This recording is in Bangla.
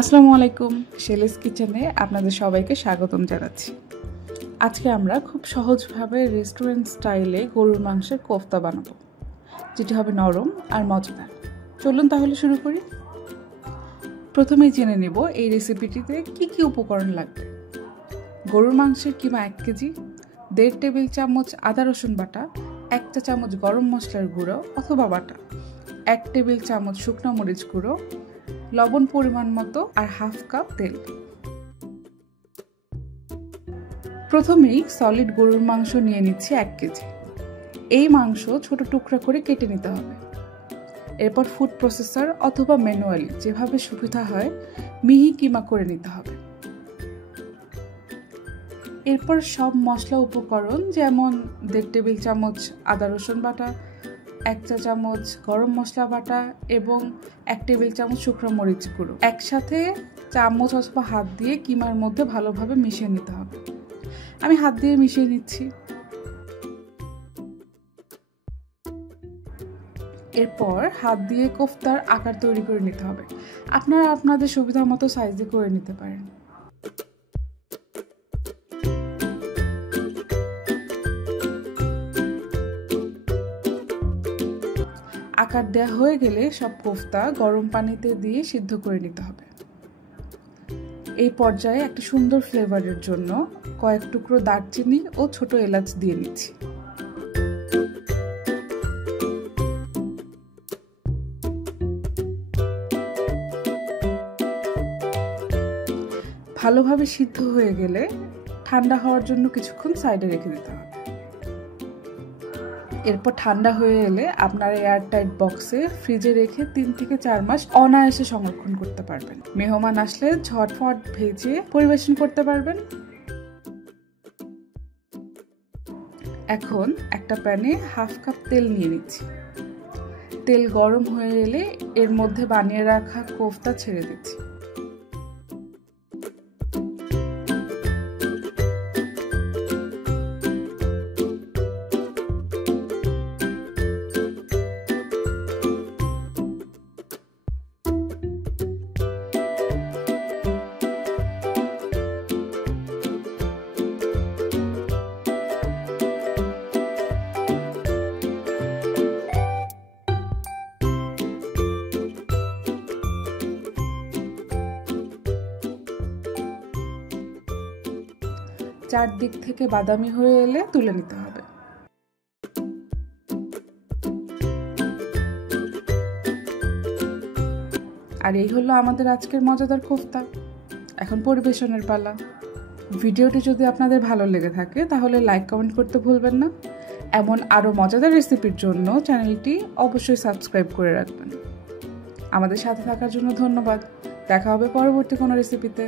আসসালামু আলাইকুম, শেলেস কিচেনে আপনাদের সবাইকে স্বাগতম জানাচ্ছি। আজকে আমরা খুব সহজভাবে রেস্টুরেন্ট স্টাইলে গরুর মাংসের কোফতা বানাবো, যেটি হবে নরম আর মজাদার। চলুন তাহলে শুরু করি। প্রথমেই জেনে নেব এই রেসিপিটিতে কি কি উপকরণ লাগবে। গরুর মাংসের কিমা 1 কেজি, 1.5 টেবিল চামচ আদা রসুন বাটা, 1 চা চামচ গরম মশলার গুঁড়ো অথবা বাটা, 1 টেবিল চামচ শুকনো মরিচ গুঁড়ো, লবণ পরিমাণ মতো আর হাফ কাপ তেল। প্রথমেই সলিড গরুর মাংস নিয়ে নিচ্ছি 1 কেজি। এই মাংস ছোট টুকরা করে কেটে নিতে হবে। এরপর ফুড প্রসেসর অথবা ম্যানুয়ালি যেভাবে সুবিধা হয় মিহি কিমা করে নিতে হবে। এরপর সব মশলা উপকরণ যেমন 1.5 টেবিল চামচ আদা রসুন বাটা, 1 চা চামচ গরম মশলা বাটা এবং 1 টেবিল চামচ শুকনো মরিচ গুঁড়ো একসাথে চামচ অথবা হাত দিয়ে কিমার মধ্যে ভালোভাবে মিশিয়ে নিতে হবে। আমি হাত দিয়ে মিশিয়ে নিচ্ছি। এরপর হাত দিয়ে কোফতার আকার তৈরি করে নিতে হবে। আপনারা আপনাদের সুবিধা মতো সাইজে করে নিতে পারেন। আকার দেওয়া হয়ে গেলে সব কোফতা গরম পানিতে দিয়ে সিদ্ধ করে নিতে হবে। এই পর্যায়ে একটা সুন্দর ফ্লেভারের জন্য কয়েক টুকরো দারচিনি ও ছোট এলাচ দিয়ে নিচ্ছি। ভালোভাবে সিদ্ধ হয়ে গেলে ঠান্ডা হওয়ার জন্য কিছুক্ষণ সাইডে রেখে দিতে হবে। এরপর ঠান্ডা হয়ে এলে আপনারা এয়ারটাইট বক্সে ফ্রিজে রেখে 3 থেকে 4 মাস অনায়াসে সংরক্ষণ করতে পারবেন। মেহমান আসলে ঝটফট ভেজে পরিবেশন করতে পারবেন। এখন একটা প্যানে হাফ কাপ তেল নিয়ে নিচ্ছি। তেল গরম হয়ে এলে এর মধ্যে বানিয়ে রাখা কোফতা ছেড়ে দিচ্ছি। চারদিক থেকে বাদামি হয়ে এলে তুলে নিতে হবে। আর এই হলো আমাদের আজকের মজাদার কোফতা। এখন পরিবেশনের পালা। ভিডিওটি যদি আপনাদের ভালো লেগে থাকে তাহলে লাইক কমেন্ট করতে ভুলবেন না। এমন আরও মজাদার রেসিপির জন্য চ্যানেলটি অবশ্যই সাবস্ক্রাইব করে রাখবেন। আমাদের সাথে থাকার জন্য ধন্যবাদ। দেখা হবে পরবর্তী কোনো রেসিপিতে।